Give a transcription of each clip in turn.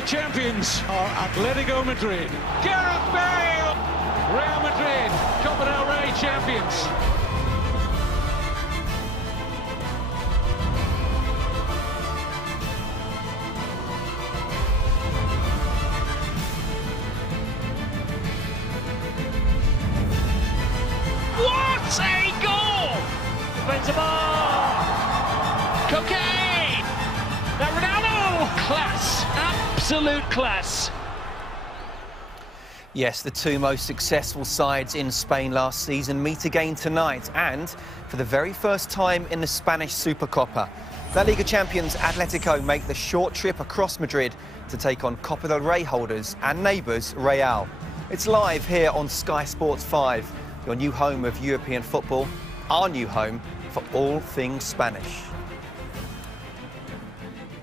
The champions are Atlético Madrid. Gareth Bale! Real Madrid, Copa del Rey champions. What a goal! Benzema! Cocaine! That Ronaldo! Class! Absolute class! Yes, the two most successful sides in Spain last season meet again tonight, and for the very first time in the Spanish Supercopa, La Liga champions Atletico make the short trip across Madrid to take on Copa del Rey holders and neighbours Real. It's live here on Sky Sports 5, your new home of European football, our new home for all things Spanish.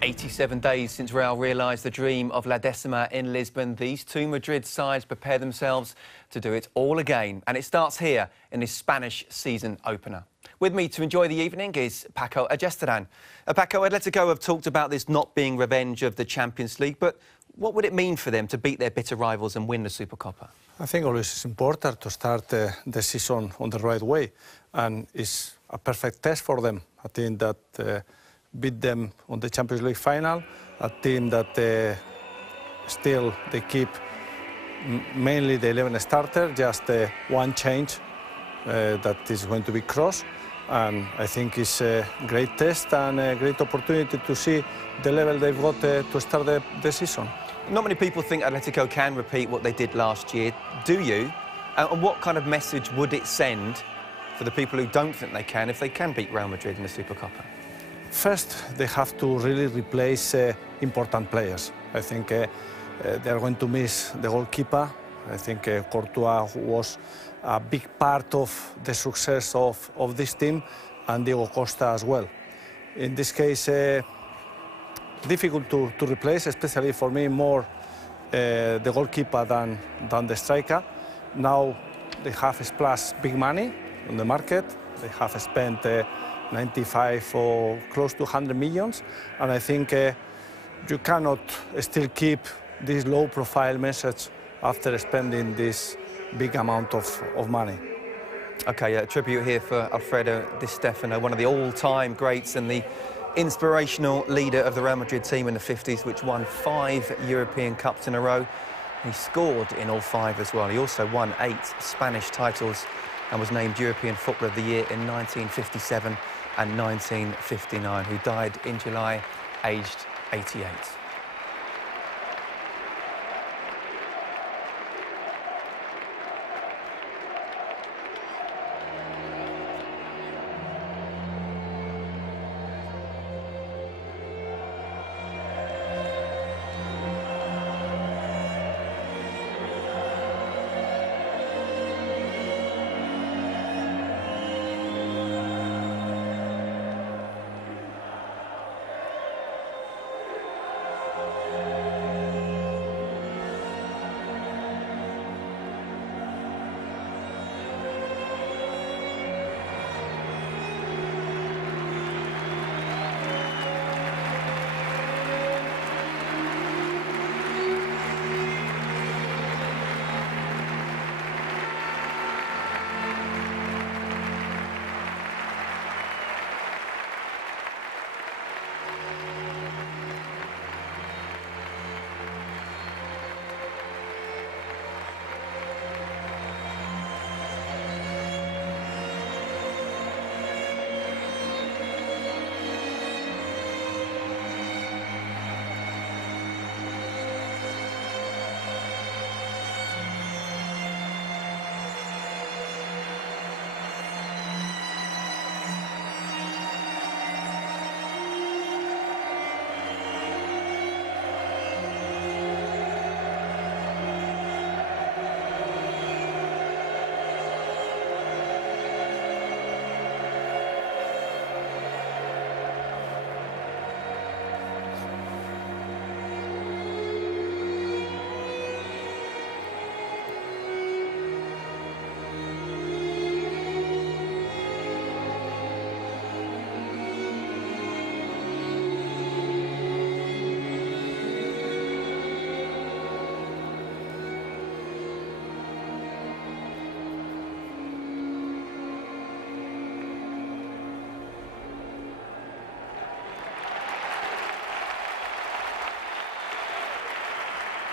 87 days since Real realised the dream of La Decima in Lisbon, these two Madrid sides prepare themselves to do it all again. And it starts here in this Spanish season opener. With me to enjoy the evening is Paco Ayestaran. Paco, Atletico have talked about this not being revenge of the Champions League, but what would it mean for them to beat their bitter rivals and win the Supercopa? I think always it's important to start the season on the right way, and it's a perfect test for them. I think that beat them on the Champions League final, a team that still they keep mainly the 11 starter, just one change that is going to be Cross, and I think it's a great test and a great opportunity to see the level they've got to start the season. Not many people think Atletico can repeat what they did last year. Do you? And what kind of message would it send for the people who don't think they can if they can beat Real Madrid in the Supercopa? First, they have to really replace important players. I think they're going to miss the goalkeeper. I think Courtois was a big part of the success of this team, and Diego Costa as well. In this case, difficult to replace, especially for me, more the goalkeeper than the striker. Now they have splashed big money on the market. They have spent 95 or close to 100 millions, and I think you cannot still keep this low-profile message after spending this big amount of money. OK, a tribute here for Alfredo Di Stefano, one of the all-time greats and the inspirational leader of the Real Madrid team in the 50s, which won 5 European Cups in a row. He scored in all 5 as well. He also won 8 Spanish titles and was named European Footballer of the Year in 1957 and 1959, who died in July, aged 88.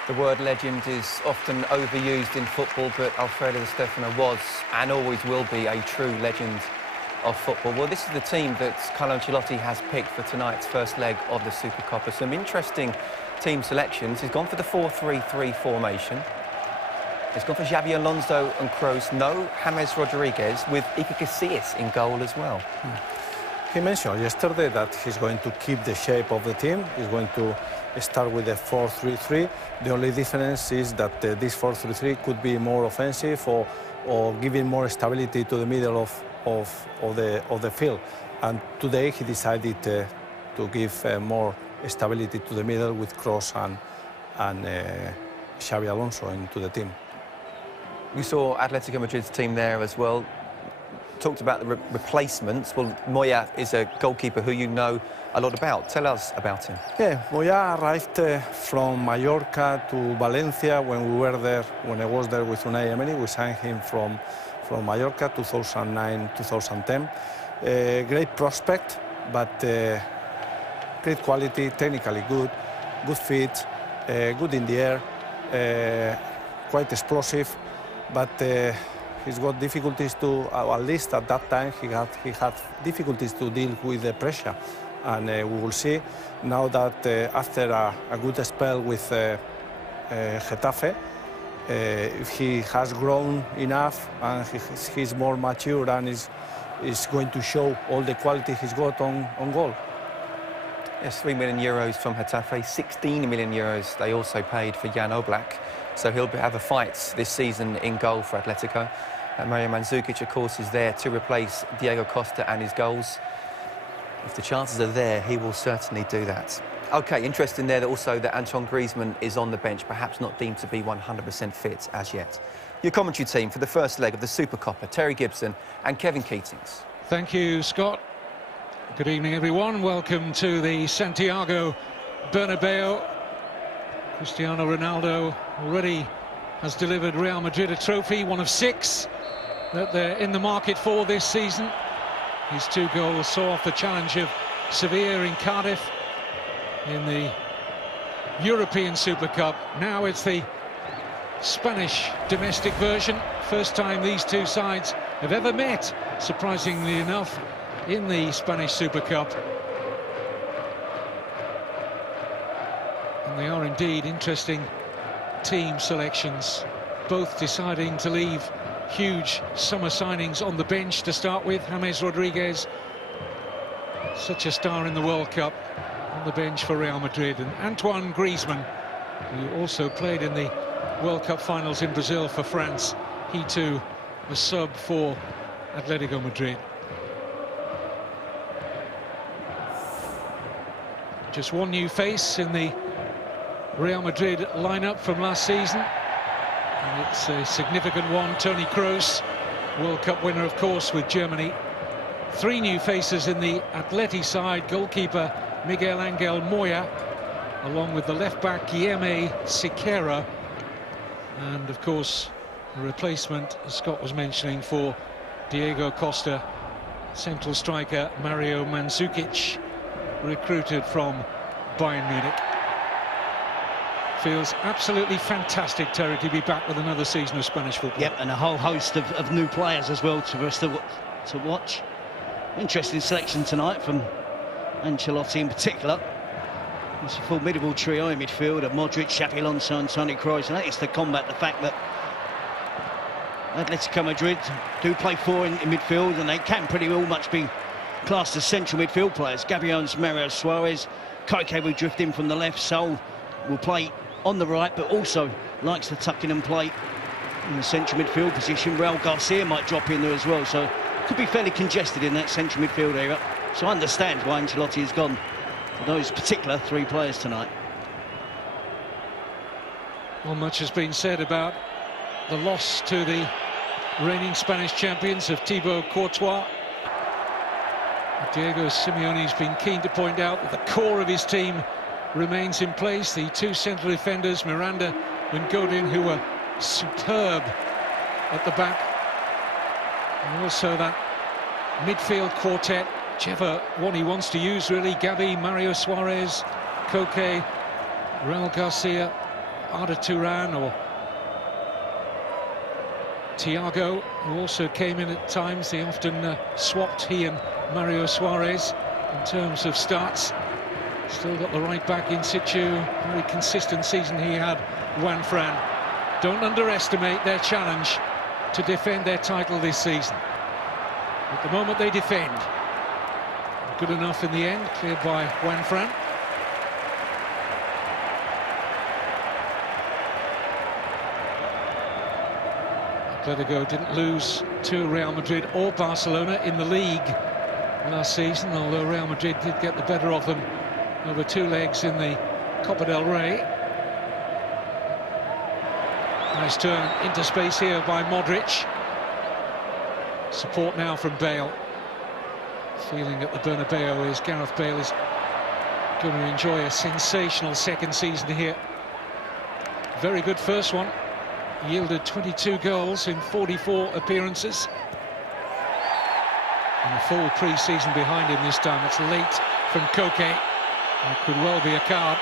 The word legend is often overused in football, but Alfredo Di Stefano was and always will be a true legend of football. Well, this is the team that Carlo Ancelotti has picked for tonight's first leg of the Supercopa. Some interesting team selections. He's gone for the 4-3-3 formation. He's gone for Xabi Alonso and Kroos. No James Rodriguez, with Iker Casillas in goal as well. He mentioned yesterday that he's going to keep the shape of the team. He's going to start with the 4-3-3. The only difference is that this 4-3-3 could be more offensive or giving more stability to the middle of the field. And today he decided to give more stability to the middle with Kroos and Xabi Alonso into the team. We saw Atletico Madrid's team there as well. Talked about the replacements. Well, Moya is a goalkeeper who you know a lot about. Tell us about him. Yeah, Moya arrived from Mallorca to Valencia when we were there, when I was there with Unai Emery. We signed him from Mallorca, 2009-2010. Great prospect, but great quality, technically good feet, good in the air, quite explosive, but he's got difficulties to, at least at that time, he had difficulties to deal with the pressure. And we will see now that after a good spell with Getafe, if he has grown enough and he's more mature and is going to show all the quality he's got on goal. Yes, €3 million from Getafe, 16 million euros they also paid for Jan Oblak. So he'll have a fight this season in goal for Atletico. Mario Mandzukic, of course, is there to replace Diego Costa and his goals. If the chances are there, he will certainly do that. OK, interesting there that also that Antoine Griezmann is on the bench, perhaps not deemed to be 100% fit as yet. Your commentary team for the first leg of the Supercopa, Terry Gibson and Kevin Keatings. Thank you, Scott. Good evening, everyone. Welcome to the Santiago Bernabeu. Cristiano Ronaldo already has delivered Real Madrid a trophy, one of 6 that they're in the market for this season. His 2 goals saw off the challenge of Sevilla in Cardiff in the European Super Cup. Now it's the Spanish domestic version. First time these 2 sides have ever met, surprisingly enough, in the Spanish Super Cup. And they are indeed interesting team selections, both deciding to leave huge summer signings on the bench to start with. James Rodriguez, such a star in the World Cup, on the bench for Real Madrid, and Antoine Griezmann, who also played in the World Cup finals in Brazil for France. He too a sub for Atletico Madrid. Just one new face in the Real Madrid lineup from last season, and it's a significant one. Toni Kroos, World Cup winner, of course, with Germany. 3 new faces in the Atleti side: goalkeeper Miguel Angel Moya, along with the left-back Guilherme Siqueira, and, of course, a replacement, as Scott was mentioning, for Diego Costa, central striker Mario Mandzukic, recruited from Bayern Munich. Feels absolutely fantastic, Terry, to be back with another season of Spanish football. Yep, and a whole host of new players as well for us to watch. Interesting selection tonight from Ancelotti in particular. It's a formidable trio in midfield of Modric, Xabi Alonso and Toni Kroos, and that is to combat the fact that Atletico Madrid do play 4 in midfield, and they can pretty well much be classed as central midfield players. Gabi owns Mario Suarez, Koke will drift in from the left, Saul will play on the right, but also likes to tuck in and play in the central midfield position. Raul Garcia might drop in there as well, so could be fairly congested in that central midfield area. So I understand why Ancelotti has gone for those particular 3 players tonight. Well, much has been said about the loss to the reigning Spanish champions of Thibaut Courtois. Diego Simeone's been keen to point out that the core of his team remains in place. The 2 central defenders, Miranda and Godin, who were superb at the back. And also that midfield quartet, whichever one he wants to use, really. Gabi, Mario Suarez, Koke, Raul Garcia. Arda Turan or Thiago, who also came in at times. They often swapped, he and Mario Suarez, in terms of starts. Still got the right back in situ. Very consistent season he had, Juan Fran. Don't underestimate their challenge to defend their title this season. At the moment they defend. Good enough in the end, cleared by Juan Fran. Atletico didn't lose to Real Madrid or Barcelona in the league last season, although Real Madrid did get the better of them over 2 legs in the Copa del Rey. Nice turn into space here by Modric. Support now from Bale. Feeling at the Bernabeu is Gareth Bale is going to enjoy a sensational second season here. Very good first one. Yielded 22 goals in 44 appearances. And a full pre-season behind him this time. It's late from Koke. It could well be a card.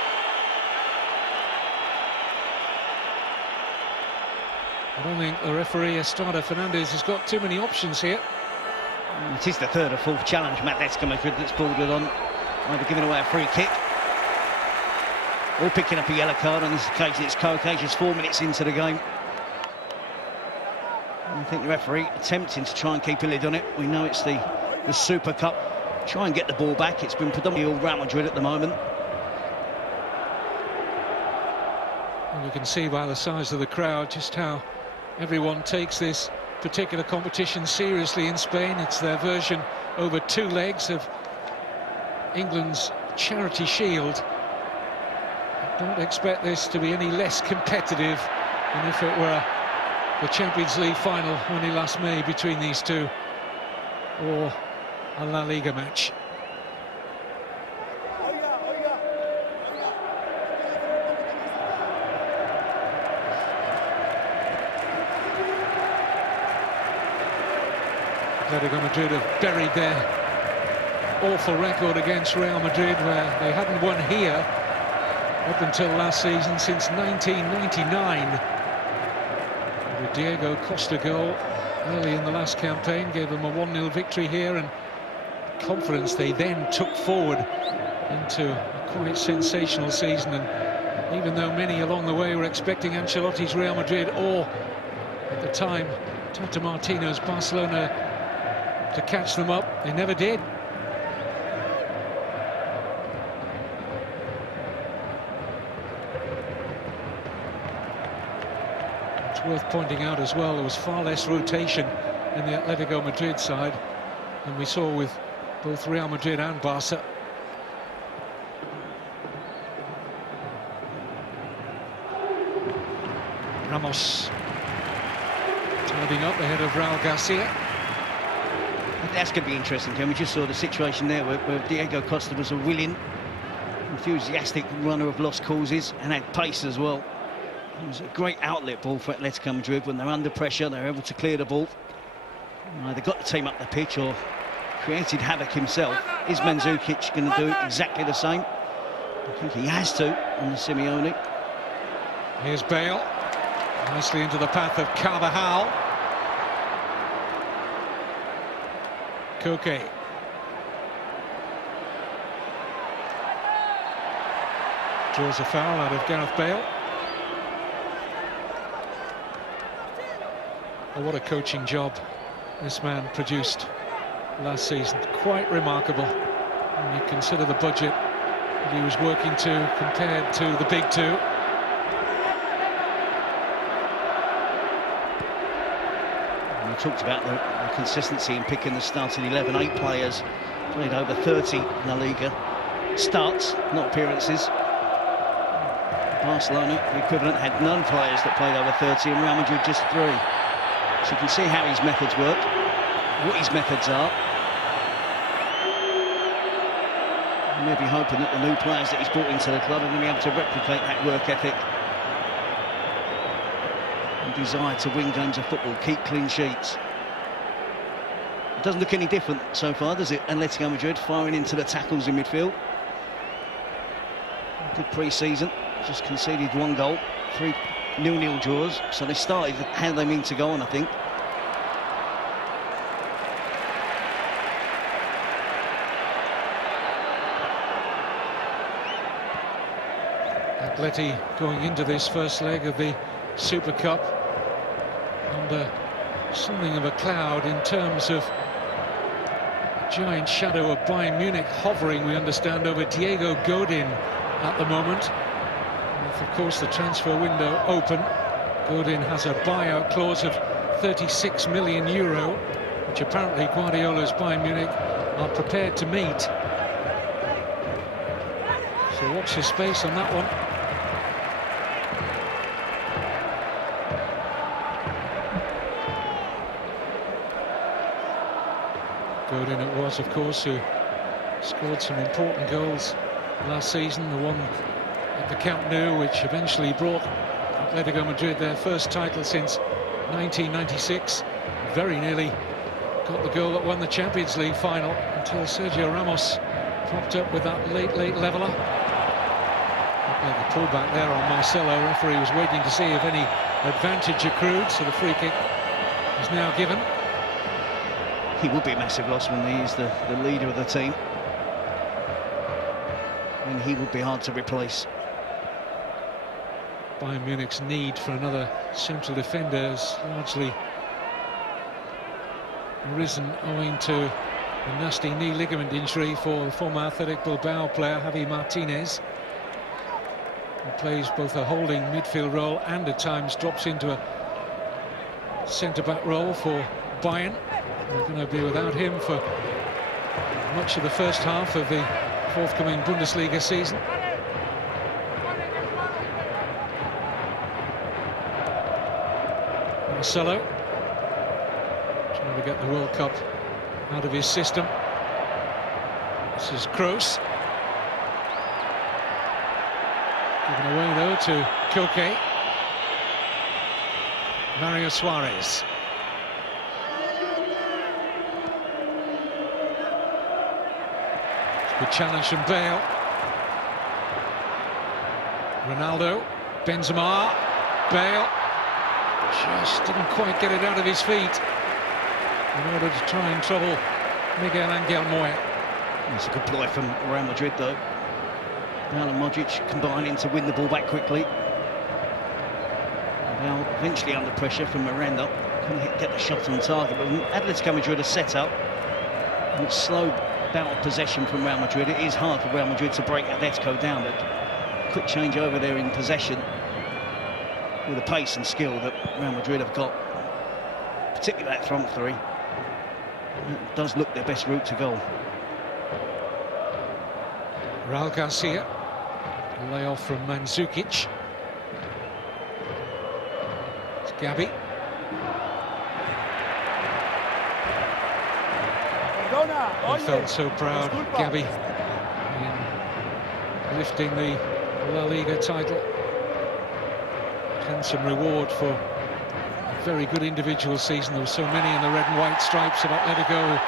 I don't think the referee, Estrada Fernandez, has got too many options here. It is the third or fourth challenge Atletico Madrid that's bordered on either giving away a free kick or picking up a yellow card. On this occasion, it's Koke, just 4 minutes into the game. I think the referee attempting to try and keep a lid on it. We know it's the Super Cup. Try and get the ball back. It's been predominantly all Real Madrid at the moment. And you can see by the size of the crowd just how everyone takes this particular competition seriously in Spain. It's their version over 2 legs of England's Charity Shield. I don't expect this to be any less competitive than if it were the Champions League final only last May between these two, or a La Liga match. Atletico Madrid have buried their awful record against Real Madrid, where they hadn't won here up until last season since 1999. The Diego Costa goal early in the last campaign gave them a 1-0 victory here, and confidence they then took forward into a quite sensational season. And even though many along the way were expecting Ancelotti's Real Madrid, or at the time Tata Martino's Barcelona, to catch them up, they never did. It's worth pointing out as well, there was far less rotation in the Atletico Madrid side than we saw with both Real Madrid and Barca. Ramos tidying up ahead of Raul Garcia. That's going to be interesting, Ken. We just saw the situation there where Diego Costa was a willing, enthusiastic runner of lost causes and had pace as well. It was a great outlet ball for Atletico Madrid. When they're under pressure, they're able to clear the ball. Either got the team up the pitch or created havoc himself. Is Mandzukic going to do exactly the same? I think he has to on the Simeone. Here's Bale, nicely into the path of Carvajal. Koke. Draws a foul out of Gareth Bale. Oh, what a coaching job this man produced last season. Quite remarkable when you consider the budget that he was working to compared to the big two. We talked about the consistency in picking the starting 11. 8 players played over 30 La Liga starts, not appearances. Barcelona, the equivalent, had none players that played over 30, and Real Madrid just 3. So you can see how his methods work, what his methods are. And maybe hoping that the new players that he's brought into the club are going to be able to replicate that work ethic and desire to win games of football, keep clean sheets. It doesn't look any different so far, does it? Atletico Madrid firing into the tackles in midfield. Good pre-season, just conceded 1 goal, 3 0-0 draws, so they started how they mean to go on, I think. Atleti going into this first leg of the Super Cup under something of a cloud in terms of a giant shadow of Bayern Munich hovering, we understand, over Diego Godin at the moment. With, of course, the transfer window open, Godin has a buyout clause of €36 million, which apparently Guardiola's Bayern Munich are prepared to meet. So watch your space on that one. Godin it was, of course, who scored some important goals last season, the one at the Camp Nou, which eventually brought Atlético Madrid their first title since 1996. Very nearly got the goal that won the Champions League final until Sergio Ramos propped up with that late leveller. Looked like a pullback there on Marcelo. Referee was waiting to see if any advantage accrued, so the free kick is now given. He would be a massive loss when he is the leader of the team, and he would be hard to replace. Bayern Munich's need for another central defender has largely arisen owing to a nasty knee ligament injury for the former Athletic Bilbao player Javi Martinez, who plays both a holding midfield role and at times drops into a centre-back role for Bayern. They're going to be without him for much of the first half of the forthcoming Bundesliga season. Marcelo trying to get the World Cup out of his system. This is Kroos. Given away though to Koke. Mario Suarez. Good challenge from Bale. Ronaldo, Benzema, Bale just didn't quite get it out of his feet in order to try and trouble Miguel Angel Moya. It's a good ploy from Real Madrid though. Bale and Modric combining to win the ball back quickly. Bale eventually under pressure from Miranda, couldn't get the shot on target, but when Atletico Madrid are set up, and it's slow bout of possession from Real Madrid. It is hard for Real Madrid to break Atletico down, but quick change over there in possession with the pace and skill that Real Madrid have got, particularly that front three. It does look their best route to goal. Raul Garcia, layoff from Mandzukic. It's Gabi. He felt so proud, Gabi, in lifting the La Liga title. Handsome reward for a very good individual season. There were so many in the red and white stripes of Atletico who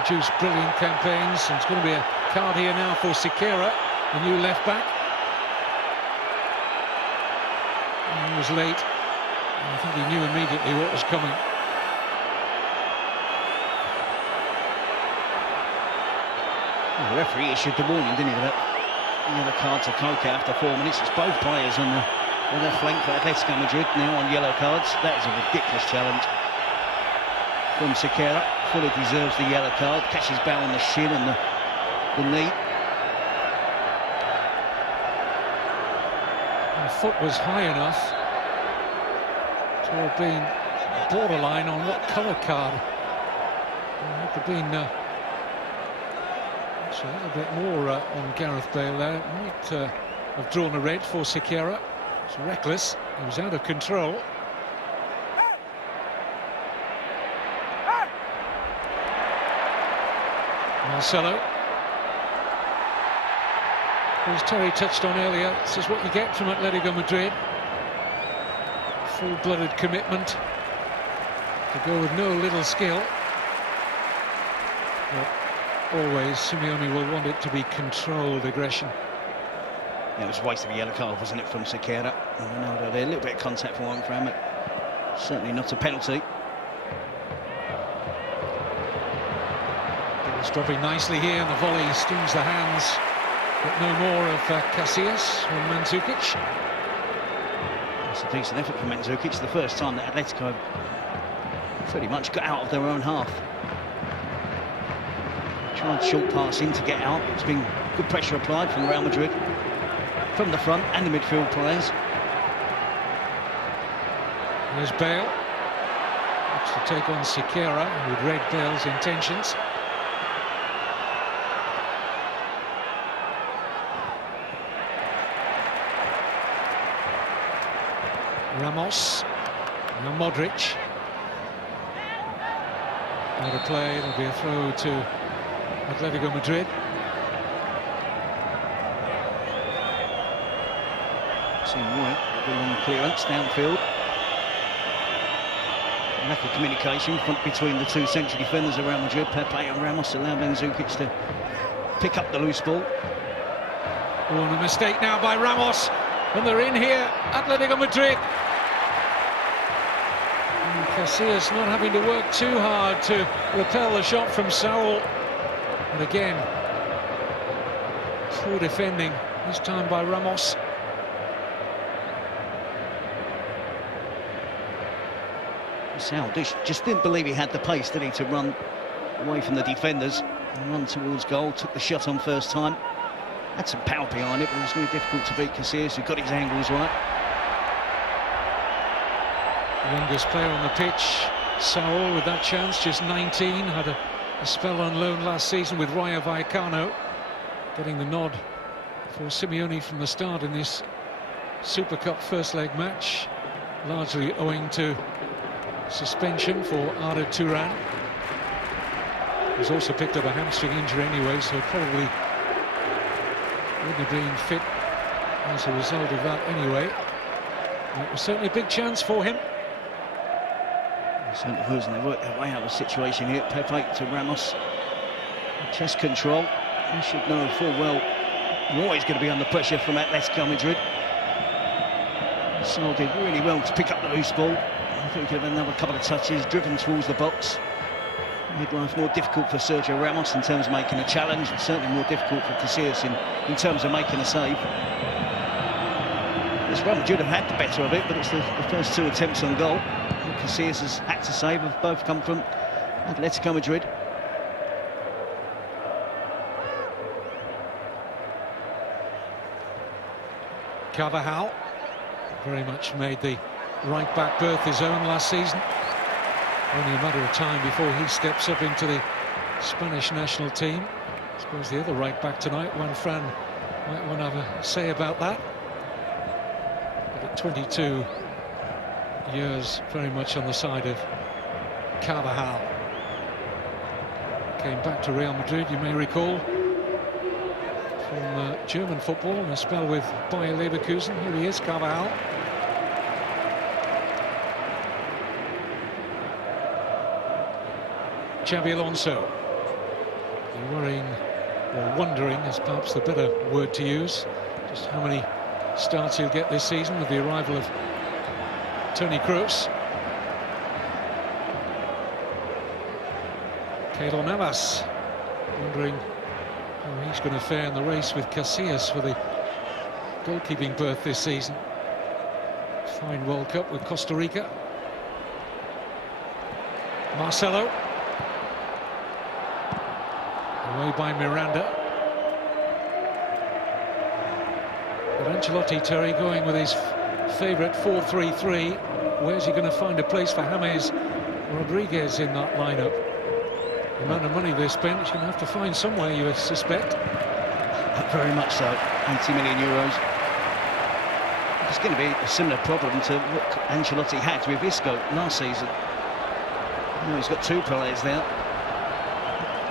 produced brilliant campaigns. And it's going to be a card here now for Siqueira, the new left-back. He was late. I think he knew immediately what was coming. Well, the referee issued the warning, didn't he? That yellow card to Koke after 4 minutes. It's both players on their flank for Atletico Madrid now on yellow cards. That is a ridiculous challenge from Siqueira. Fully deserves the yellow card. Catches Bale on the shin and the knee. The foot was high enough to have been borderline on what colour card. It could have been a little bit more on Gareth Bale there. Might have drawn a red for Siqueira. It's reckless. He was out of control. Marcelo. As Terry touched on earlier, this is what you get from Atletico Madrid. Full-blooded commitment to go with no little skill. But always, Simeone will want it to be controlled aggression. It was a waste of a yellow card, wasn't it, from Siqueira? And Ronaldo there, a little bit of contact for one for him, but certainly not a penalty. It's dropping nicely here, and the volley stings the hands, but no more of Casillas or Mandzukic. It's a decent effort from Mandzukic. It's the first time that Atletico pretty much got out of their own half. Tried short passing to get out. It's been good pressure applied from Real Madrid, from the front and the midfield players. There's Bale. Looks to take on Siqueira, who'd read Bale's intentions. Ramos. Now Modric. Out of play, there'll be a throw to Atletico Madrid. White, a long clearance downfield. Lack of communication between the two central defenders of Real Madrid, Pepe and Ramos, allow Mandzukic to pick up the loose ball. Oh, and a mistake now by Ramos, and they're in here, Atletico Madrid. And Casillas not having to work too hard to repel the shot from Saul. And again, poor defending, this time by Ramos. Saul just didn't believe he had the pace, did he, to run away from the defenders and run towards goal. Took the shot on first time. Had some power behind it, but it was really difficult to beat Casillas, who got his angles right. The youngest player on the pitch, Saul, with that chance, just 19, had a spell on loan last season with Rayo Vallecano, getting the nod for Simeone from the start in this Super Cup first leg match, largely owing to suspension for Arda Turan. He's also picked up a hamstring injury anyway, so probably wouldn't have been fit as a result of that anyway. It was certainly a big chance for him. Certainly was, and they worked their way out of the situation here. Pepe to Ramos. Chest control. He should know full well they're always going to be under pressure from Atletico Madrid. Saul did really well to pick up the loose ball. I think he could have another couple of touches, driven towards the box. Made life more difficult for Sergio Ramos in terms of making a challenge, and certainly more difficult for Casillas in terms of making a save. As Real Madrid have had the better of it, but it's the first two attempts on goal Casillas has had to save have both come from Atletico Madrid. Carvajal very much made the right-back berth his own last season. Only a matter of time before he steps up into the Spanish national team. I suppose the other right-back tonight, Juan Fran, might want to have a say about that. But at 22 years, very much on the side of Carvajal. Came back to Real Madrid, you may recall, from German football and a spell with Bayer Leverkusen. Here he is, Carvajal. Xabi Alonso, worrying, or wondering is perhaps the better word to use, just how many starts he'll get this season with the arrival of Toni Kroos. Keylor Navas wondering how he's going to fare in the race with Casillas for the goalkeeping berth this season. Fine World Cup with Costa Rica. Marcelo. Away by Miranda. But Ancelotti, Terry, going with his favourite 4-3-3. Where's he going to find a place for James Rodriguez in that lineup? The amount of money they spent, he's going to have to find somewhere, you would suspect. Very much so. 80 million euros. It's going to be a similar problem to what Ancelotti had with Isco last season. You know, he's got two players there.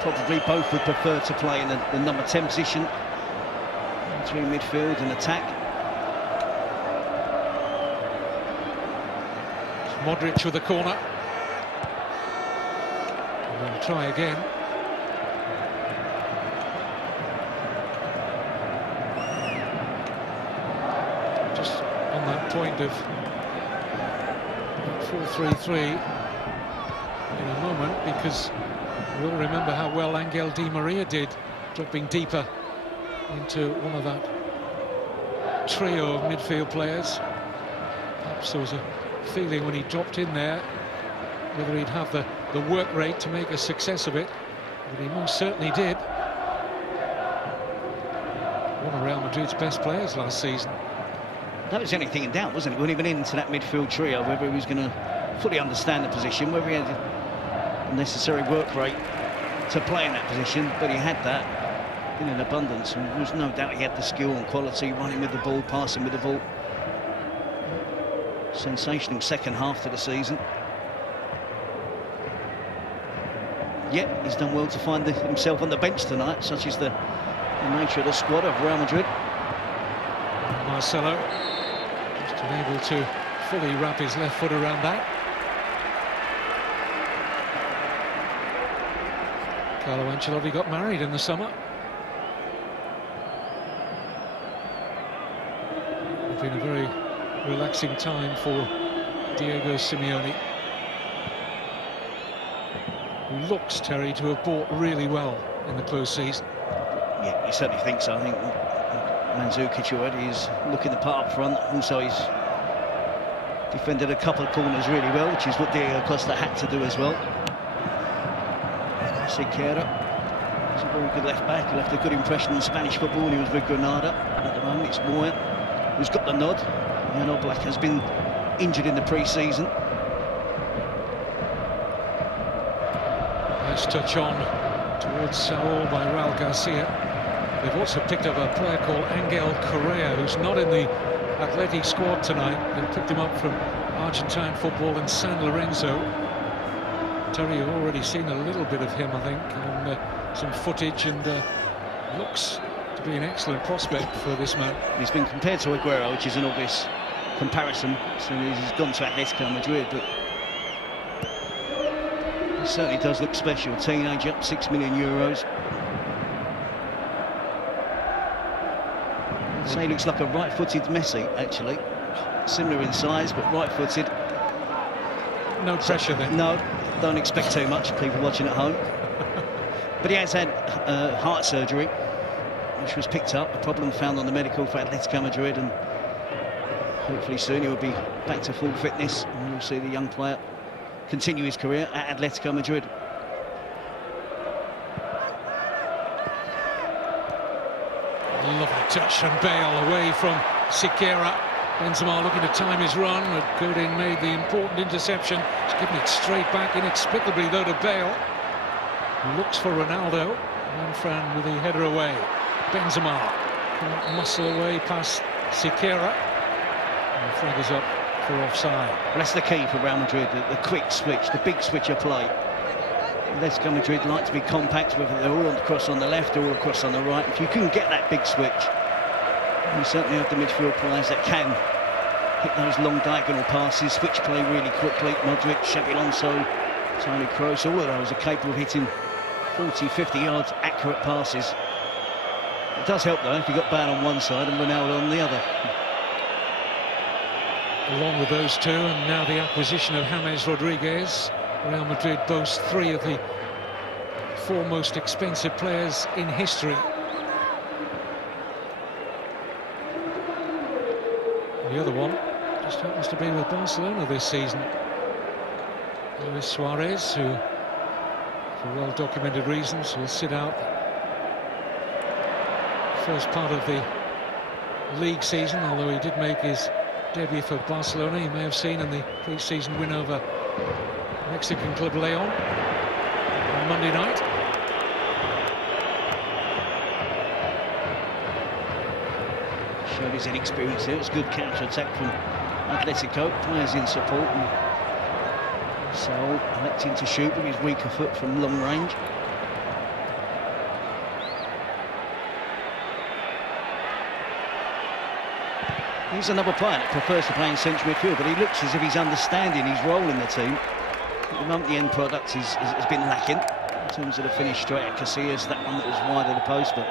Probably both would prefer to play in the number 10 position between midfield and attack. Modric with the corner. And they'll try again. point of 4-3-3 in a moment, because we all remember how well Angel Di Maria did, dropping deeper into one of that trio of midfield players. Perhaps there was a feeling when he dropped in there whether he'd have the work rate to make a success of it, but he most certainly did. One of Real Madrid's best players last season. That was the only thing in doubt, wasn't it? When he went into that midfield trio, whether he was going to fully understand the position, whether he had the necessary work rate to play in that position, but he had that in an abundance, and there's no doubt he had the skill and quality, running with the ball, passing with the ball. Sensational second half to the season. Yet he's done well to find himself on the bench tonight, such is the nature of the squad of Real Madrid. Marcelo just unable to fully wrap his left foot around that. Carlo Ancelotti got married in the summer. It's been a very relaxing time for Diego Simeone, who looks, Terry, to have bought really well in the close season. Yeah, you certainly think so. I think Mandzukic already is looking the part up front. Also, he's defended a couple of corners really well, which is what Diego Costa had to do as well. Siqueira, he's a very good left-back. He left a good impression on Spanish football when he was with Granada. At the moment, it's Moya who's got the nod. And Oblak has been injured in the pre-season. Nice touch on towards Saul by Raul Garcia. They've also picked up a player called Angel Correa, who's not in the Athletic squad tonight. They picked him up from Argentine football in San Lorenzo. Terry, you've already seen a little bit of him, I think, on some footage, and looks to be an excellent prospect for this man. He's been compared to Aguero, which is an obvious comparison, so he's gone to Atletico Madrid, but he certainly does look special. Teenager, up €6 million. I'd say he looks like a right-footed Messi, actually. Similar in size, but right-footed. No pressure then. No, don't expect too much, people watching at home. But he has had heart surgery, which was picked up, a problem found on the medical for Atletico Madrid, and hopefully soon he will be back to full fitness, and we'll see the young player continue his career at Atletico Madrid. Lovely touch, and Bale away from Siqueira. Benzema looking to time his run, but Godin made the important interception. He's given it straight back, inexplicably though, to Bale. Looks for Ronaldo. Manfran with the header away. Benzema can't muscle away past Siqueira. And the flag is up for offside. Well, that's the key for Real Madrid, the quick switch, the big switch of play. Atletico Madrid like to be compact, whether they're all across on the left or all across on the right. If you can get that big switch, you certainly have the midfield players that can hit those long diagonal passes, switch play really quickly. Modric, Xabi Alonso, Toni Kroos, all of those are capable of hitting 40, 50 yards, accurate passes. It does help, though, if you've got Bale on one side and Ronaldo on the other. Along with those two, and now the acquisition of James Rodriguez, Real Madrid boasts 3 of the 4 most expensive players in history. The other one just happens to be with Barcelona this season. Luis Suarez, who, for well-documented reasons, will sit out the first part of the league season, although he did make his debut for Barcelona. You may have seen in the pre-season win over Mexican club Leon on Monday night. Showed his inexperience there. It was a good counter-attack from Atletico. Players in support, and Saul electing to shoot with his weaker foot from long range. He's another player that prefers to play in central midfield, but he looks as if he's understanding his role in the team. At the moment, the end product has been lacking in terms of the finish straight at Casillas, that one that was wide of the post, but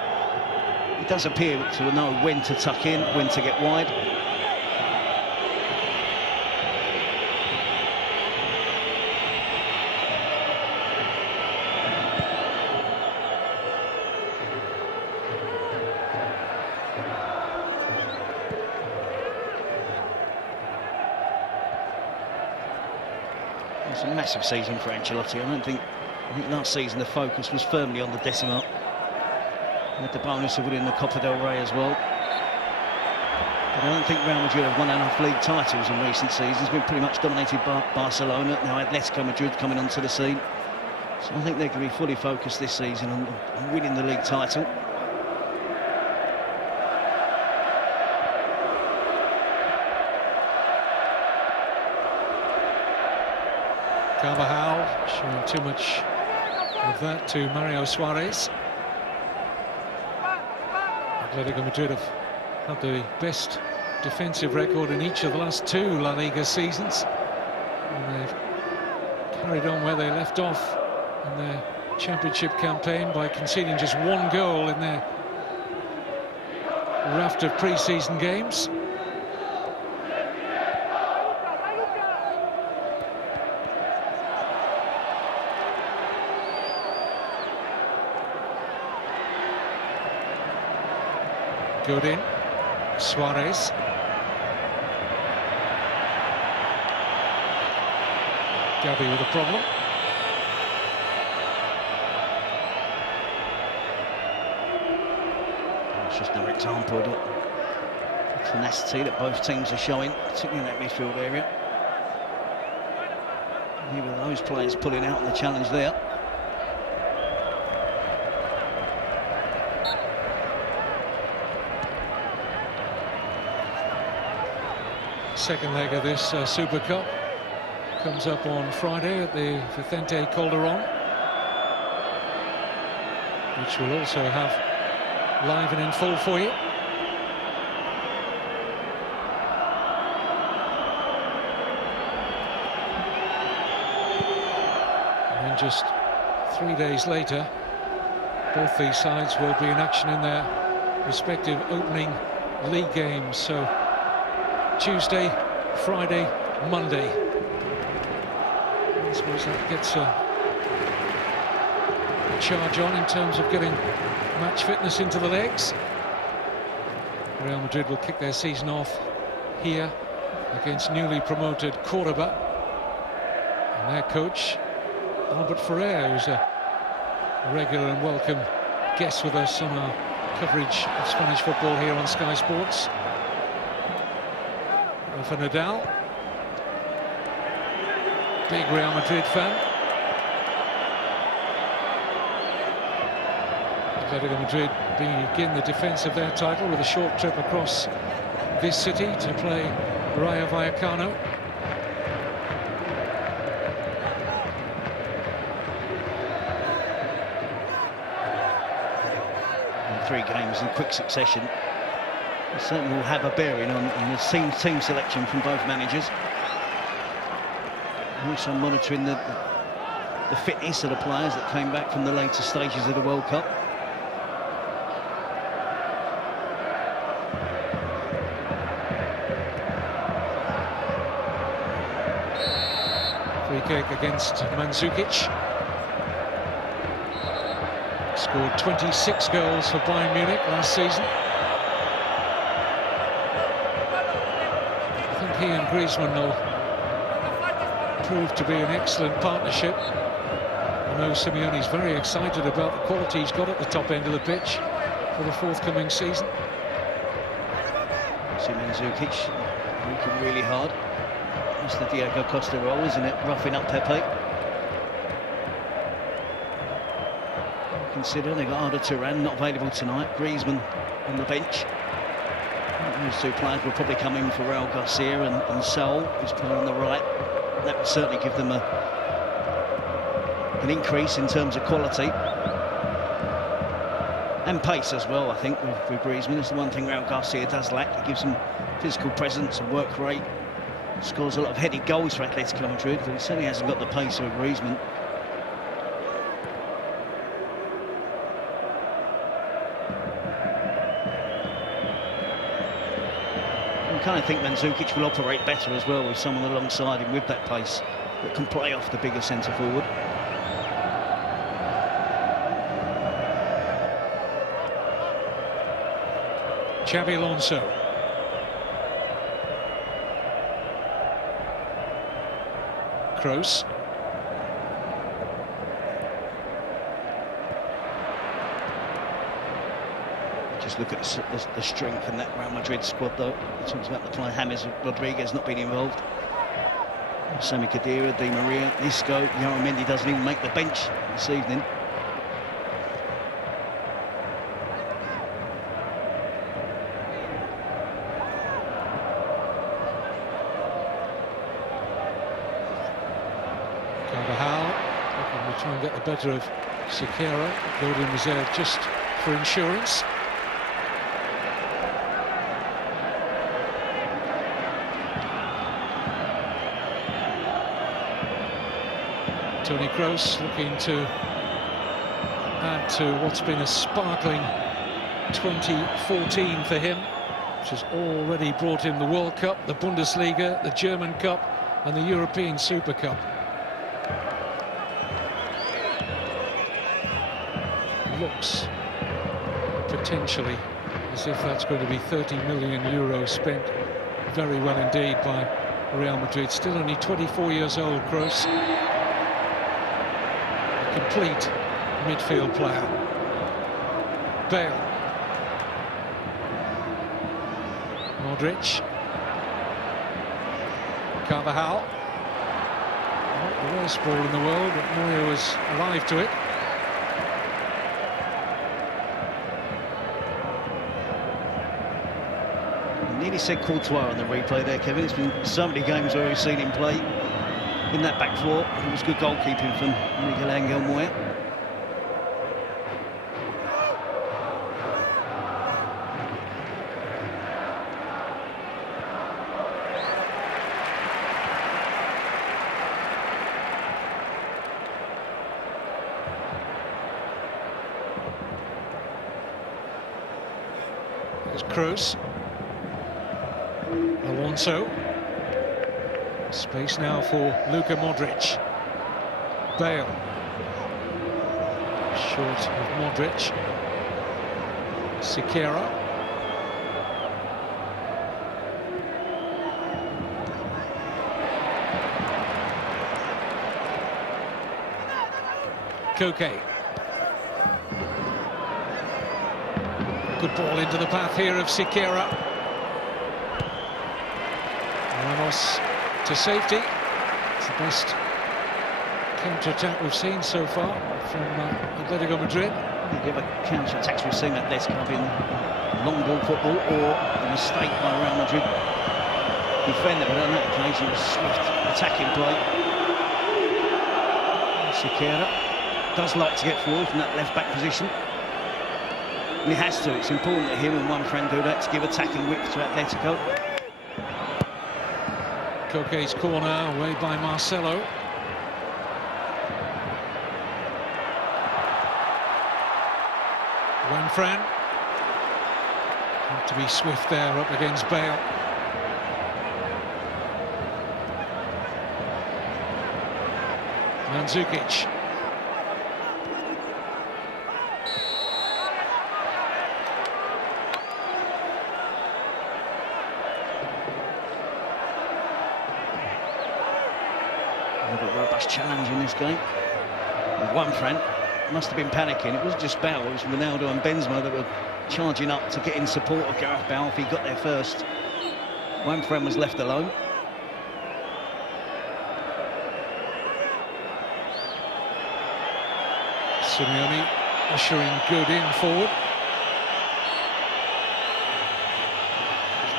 he does appear to know when to tuck in, when to get wide. It's a massive season for Ancelotti. I think last season the focus was firmly on the decimal. With the bonus of winning the Copa del Rey as well. But I don't think Real Madrid have won enough league titles in recent seasons. Been pretty much dominated by Barcelona. Now Atletico Madrid coming onto the scene. So I think they're going to be fully focused this season on winning the league title. Carvajal showing too much of that to Mario Suarez. Atletico Madrid have had the best defensive record in each of the last 2 La Liga seasons. And they've carried on where they left off in their championship campaign by conceding just 1 goal in their raft of pre-season games. Godin, Suarez. Gavi with a problem. It's just another example of the tenacity that both teams are showing, particularly in that midfield area. Even those players pulling out on the challenge there. Second leg of this Super Cup comes up on Friday at the Vicente Calderón, which will also have live and in full for you. And then just 3 days later, both these sides will be in action in their respective opening league games. So Tuesday, Friday, Monday. I suppose that gets a charge on in terms of getting match fitness into the legs. Real Madrid will kick their season off here against newly promoted Cordoba. And their coach, Albert Ferrer, who's a regular and welcome guest with us on our coverage of Spanish football here on Sky Sports. For Nadal, big Real Madrid fan. Atletico Madrid begin the defence of their title with a short trip across this city to play Rayo Vallecano. And 3 games in quick succession. It certainly will have a bearing on the team selection from both managers. Also monitoring the fitness of the players that came back from the later stages of the World Cup. Free kick against Mandzukic. Scored 26 goals for Bayern Munich last season. He and Griezmann will prove to be an excellent partnership. I know Simeone's very excited about the quality he's got at the top end of the pitch for the forthcoming season. Mandzukic working really hard. It's the Diego Costa role, isn't it? Roughing up Pepe. Consider they got Arda Turan not available tonight. Griezmann on the bench. Those 2 players will probably come in for Raul Garcia and Saul, who's playing on the right. That would certainly give them an increase in terms of quality. And pace as well, I think, with Griezmann. It's the one thing Raul Garcia does lack. It gives him physical presence and work rate. Scores a lot of headed goals for Atletico Madrid, but he certainly hasn't got the pace of Griezmann. I kind of think Mandzukic will operate better as well with someone alongside him with that pace that can play off the bigger centre forward. Xabi Alonso. Kroos. look at the strength in that Real Madrid squad, though. It talks about the Clay Hammers, Rodriguez not being involved. Sami Khedira, Di Maria, Isco, Mendy doesn't even make the bench this evening. We'll try and get the better of Siqueira, building reserve just for insurance. Toni Kroos looking to add to what's been a sparkling 2014 for him, which has already brought him the World Cup, the Bundesliga, the German Cup and the European Super Cup. Looks potentially as if that's going to be 30 million euros spent very well indeed by Real Madrid. Still only 24 years old, Kroos. A complete midfield player. Bale. Modric. Carvajal. Not the worst ball in the world, but Neuer was alive to it. Nearly said Courtois on the replay there, Kevin. It's been so many games where we've seen him play in that back four. It was good goalkeeping from Miguel Angel Moya. There's Kroos. Alonso. Space now for Luka Modric. Bale. Short of Modric. Siqueira. Koke. Good ball into the path here of Siqueira. Ramos to safety. It's the best counter-attack we've seen so far from Atletico Madrid. The other counter-attacks we've seen at Atletico have been long ball football or a mistake by Real Madrid defender, but on that occasion it was swift attacking play. Siqueira does like to get forward from that left-back position. And he has to. It's important that him and one friend do that to give attacking width to Atletico. Koke's corner away by Marcelo. Juanfran. Have to be swift there up against Bale. Mandzukic. Challenge in this game. Juanfran must have been panicking. It wasn't just Bale, it was Ronaldo and Benzema that were charging up to get in support of Gareth Bale if he got there first. Juanfran was left alone. Simeone ushering good in forward.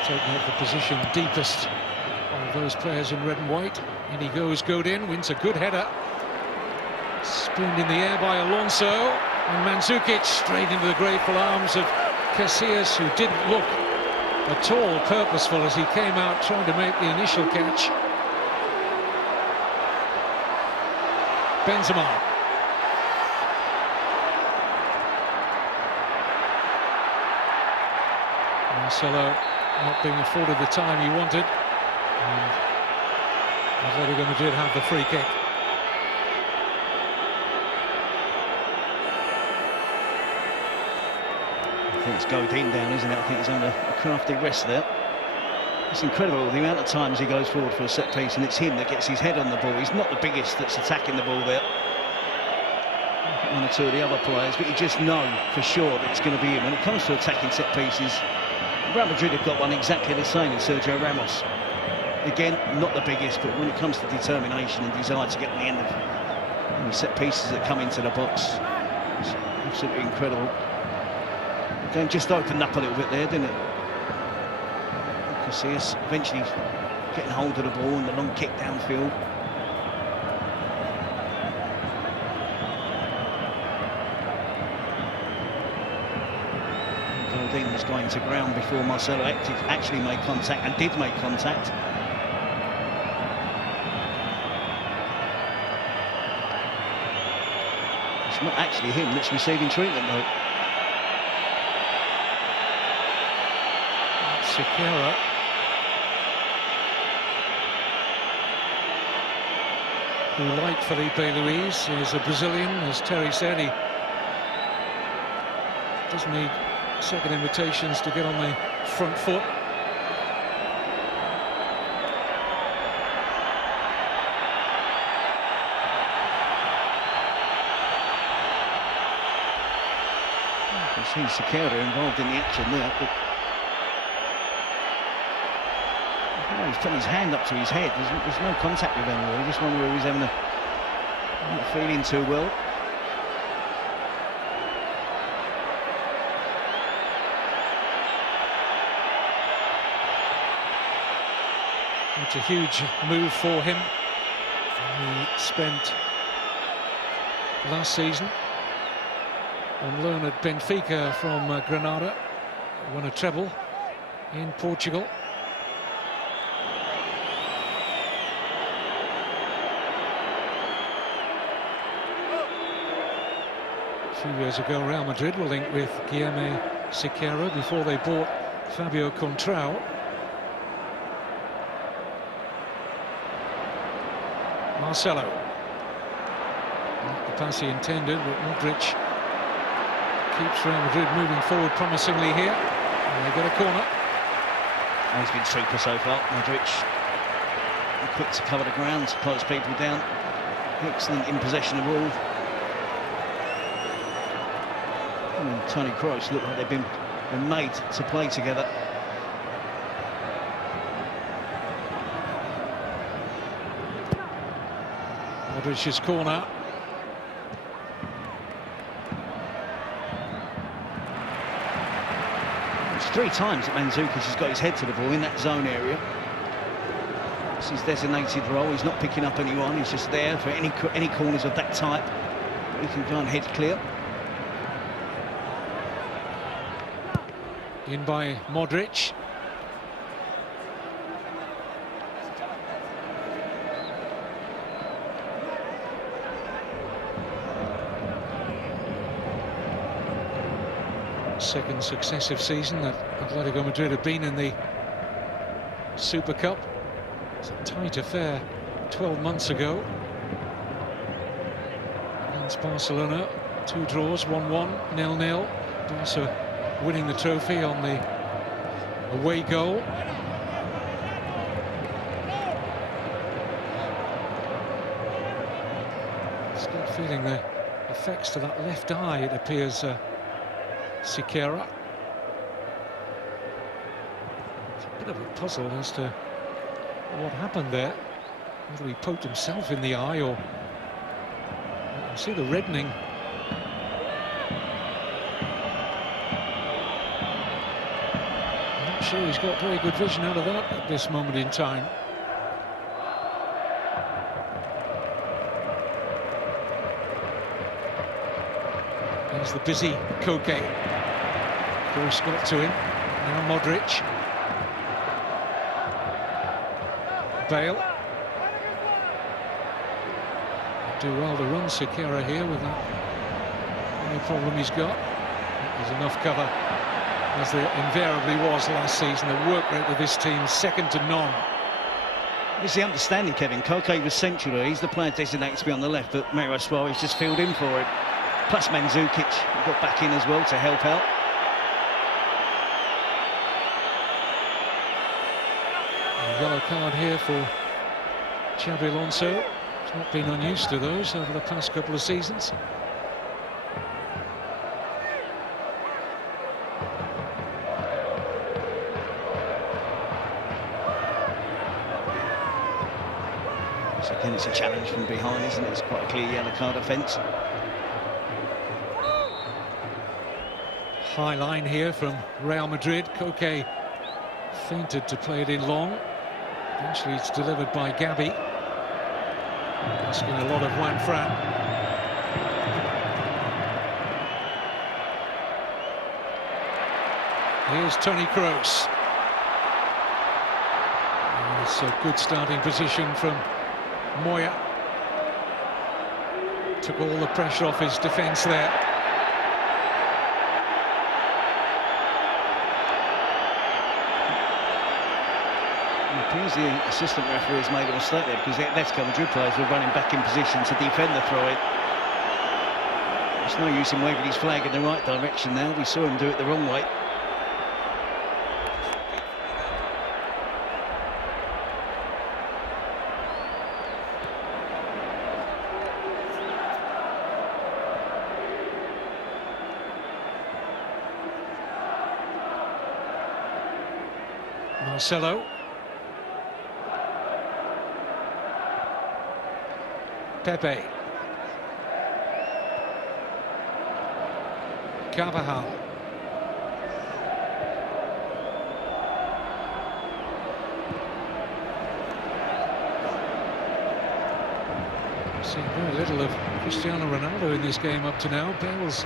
Taking up the position deepest of those players in red and white. And he goes Godin, wins a good header. Spooned in the air by Alonso. And Mandzukic straight into the grateful arms of Casillas, who didn't look at all purposeful as he came out trying to make the initial catch. Benzema. Marcelo not being afforded the time he wanted. And Atletico Madrid have the free kick. I think it's Godin down, isn't it? I think he's under a crafty rest there. It's incredible the amount of times he goes forward for a set piece, and it's him that gets his head on the ball. He's not the biggest that's attacking the ball there. one or two of the other players, but you just know for sure that it's going to be him. When it comes to attacking set pieces, Real Madrid have got one exactly the same in Sergio Ramos. Again, not the biggest, but when it comes to determination and desire to get on the end of the set pieces that come into the box, it's absolutely incredible. The game just opened up a little bit there, didn't it? Casillas eventually getting hold of the ball and the long kick downfield. Dean was going to ground before Marcelo actually made contact, and did make contact. It's not actually him that's receiving treatment, though. Siqueira. Who, like Felipe Luis, is a Brazilian, as Terry said. He doesn't need second invitations to get on the front foot. You can see Siqueira involved in the action there, but he's putting his hand up to his head. There's no contact with anyone. Just one where he's having not feeling too well. It's a huge move for him. He spent last season on loan at Benfica from Granada. Won a treble in Portugal. A few years ago, Real Madrid were linked with Guilherme Siqueira before they bought Fabio Contrao. Marcelo. Not the pass he intended, but Modric keeps Real Madrid moving forward promisingly here. And they get a corner. He's been super so far, Modric. Quick to cover the ground, to close people down. Excellent in possession of ball. And Toni Kroos look like they've been made to play together. Modric's corner. It's 3 times that Mandzukic has got his head to the ball in that zone area. It's his designated role. He's not picking up anyone. He's just there for any corners of that type. He can go and head clear. In by Modric. Second successive season that Atletico Madrid have been in the Super Cup. It's a tight affair 12 months ago against Barcelona. 2 draws, 1-1, 0-0. Barca winning the trophy on the away goal. Still feeling the effects to that left eye, it appears, Siqueira. It's a bit of a puzzle as to what happened there. Whether he poked himself in the eye or... You can see the reddening. I'm not sure he's got very good vision out of that at this moment in time. There's the busy Koke. Force got to him. Now Modric. Bale. Do well to run Siqueira here with that only problem he's got. There's enough cover, as there invariably was last season. The work rate of this team second to none. It's the understanding, Kevin. Koke was central. He's the player designated to be on the left, but Mario Suarez just filled in for him. Plus Mandzukic got back in as well to help out. A yellow card here for Xabi Alonso. He's not been unused to those over the past couple of seasons. So again, it's a challenge from behind, isn't it? It's quite a clear yellow card offence. High line here from Real Madrid. Koke feinted to play it in long. Eventually it's delivered by Gabi. Asking a lot of Juan Fran. Here's Toni Kroos. It's a good starting position from Moya. Took all the pressure off his defence there. It appears the assistant referee has made a mistake there, because the Atletico Madrid players were running back in position to defend the throw-in. There's no use in waving his flag in the right direction now. We saw him do it the wrong way. Marcelo. Pepe. Carvajal. Seen very little of Cristiano Ronaldo in this game up to now. Bale's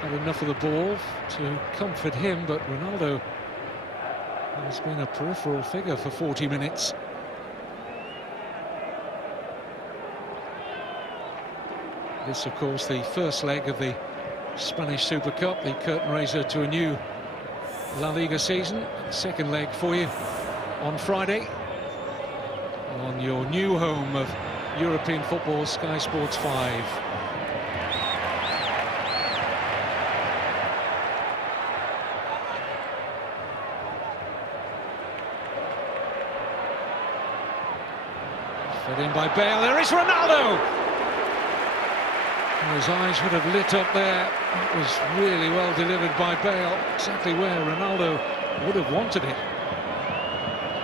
had enough of the ball to comfort him, but Ronaldo has been a peripheral figure for 40 minutes. This, of course, the first leg of the Spanish Super Cup, the curtain raiser to a new La Liga season. Second leg for you on Friday on your new home of European football, Sky Sports 5. Fed in by Bale. There is Ronaldo! His eyes would have lit up there. It was really well delivered by Bale, exactly where Ronaldo would have wanted it.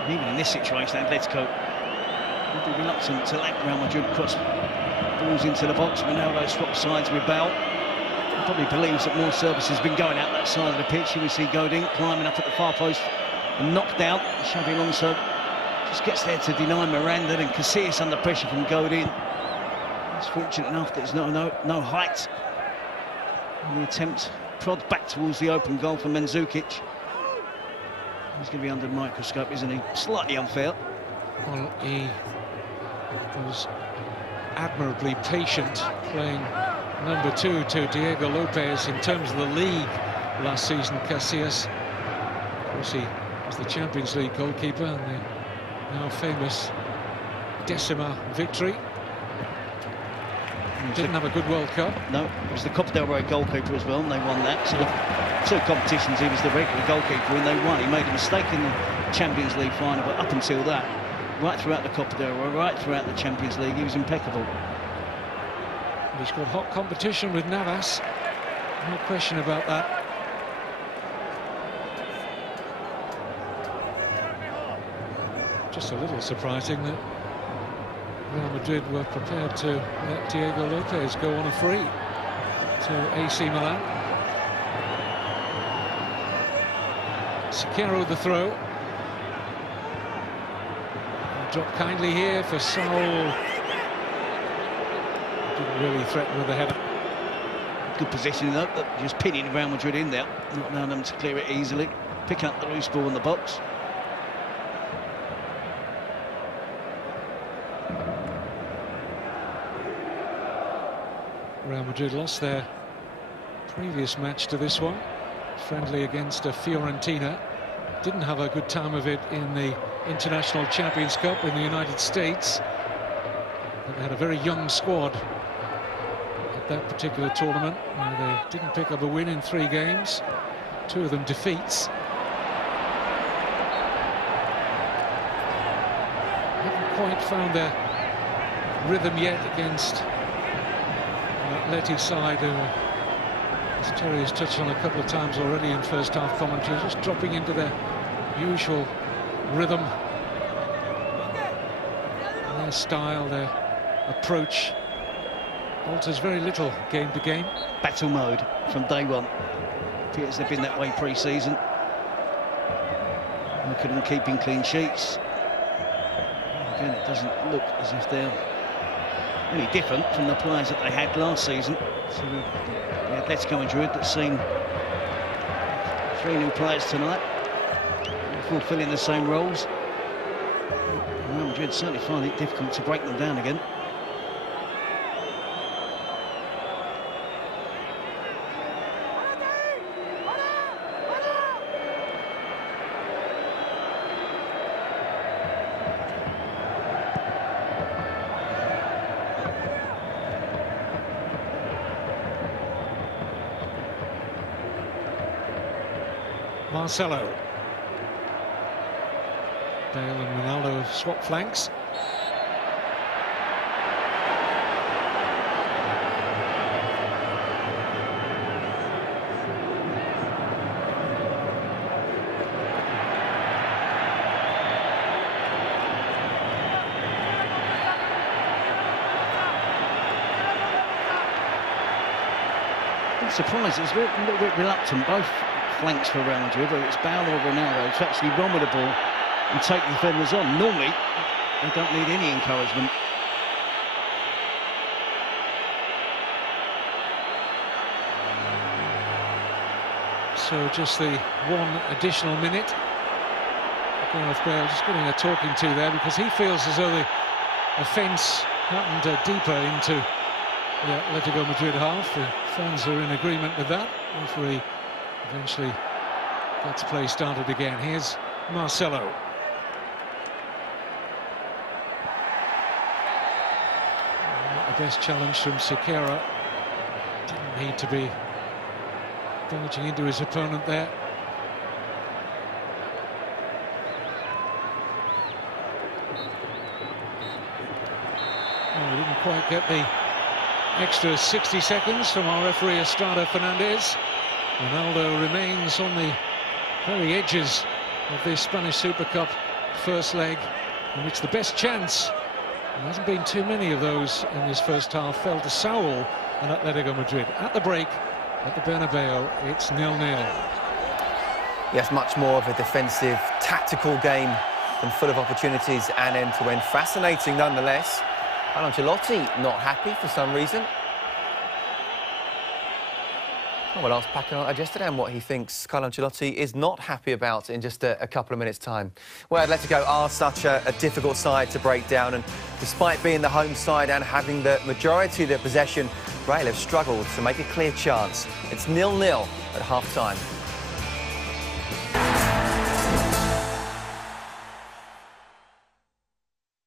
Even in this situation, Atletico would be reluctant to let Real Madrid cross balls into the box. Ronaldo swaps sides with Bale. He probably believes that more service has been going out that side of the pitch. Here we see Godin climbing up at the far post and knocked out. Xabi Alonso just gets there to deny Miranda, and Casillas under pressure from Godin. He's fortunate enough that there's no height. And the attempt prods back towards the open goal for Mandzukic. He's going to be under the microscope, isn't he? Slightly unfair. Well, he was admirably patient playing number 2 to Diego Lopez in terms of the league last season. Casillas, of course, he was the Champions League goalkeeper and the now famous Decima victory. Didn't have a good World Cup. No, it was the Copa del Rey goalkeeper as well, and they won that. So the 2 competitions, he was the regular goalkeeper, and they won. He made a mistake in the Champions League final, but up until that, right throughout the Copa del Rey, right throughout the Champions League, he was impeccable. He's got hot competition with Navas, no question about that. Just a little surprising that Real Madrid were prepared to let Diego Lopez go on a free to AC Milan. Siqueiro the throw. Drop kindly here for Saul. Didn't really threaten with the header. Good position though, just pinning Real Madrid in there, not allowing them to clear it easily. Pick up the loose ball in the box. Real Madrid lost their previous match to this one, friendly against Fiorentina. Didn't have a good time of it in the International Champions Cup in the United States. But they had a very young squad at that particular tournament, where they didn't pick up a win in 3 games, 2 of them defeats. Haven't quite found their rhythm yet against Atleti's side, who, as Terry has touched on a couple of times already in first half commentary, just dropping into their usual rhythm. And Their style, their approach alters very little game to game. Battle mode from day one. Appears they've been that way pre-season. Look at them keeping clean sheets. Again, it doesn't look as if they're any different from the players that they had last season. So the Atletico Madrid that's seen 3 new players tonight, fulfilling the same roles. Real Madrid certainly find it difficult to break them down again. Marcelo. Bale and Ronaldo swap flanks. I'm surprised, it's a little bit reluctant, both flanks for Real Madrid, whether it's Bale or Ronaldo, to actually run with the ball and take the defenders on. Normally, they don't need any encouragement. So just the 1 additional minute. Gareth Bale just getting a talking to there, because he feels as though the offence happened deeper into the Atletico Madrid half. The fans are in agreement with that. Referee eventually gets play started again. Here's Marcelo. Not the best challenge from Siqueira. Didn't need to be dodging into his opponent there. Oh, we didn't quite get the extra 60 seconds from our referee Estrada Fernandez. Ronaldo remains on the very edges of this Spanish Super Cup first leg, in which the best chance, there hasn't been too many of those in this first half, fell to Saúl and Atletico Madrid. At the break, at the Bernabeu, it's 0-0. Yes, much more of a defensive, tactical game than full of opportunities and end-to-end. Fascinating nonetheless. Ancelotti not happy for some reason. Oh, we'll ask Paco Ayestarán what he thinks Carlo Ancelotti is not happy about in just a couple of minutes' time. Well, Atletico are such a difficult side to break down, and despite being the home side and having the majority of their possession, Real have struggled to make a clear chance. It's 0-0 at half-time.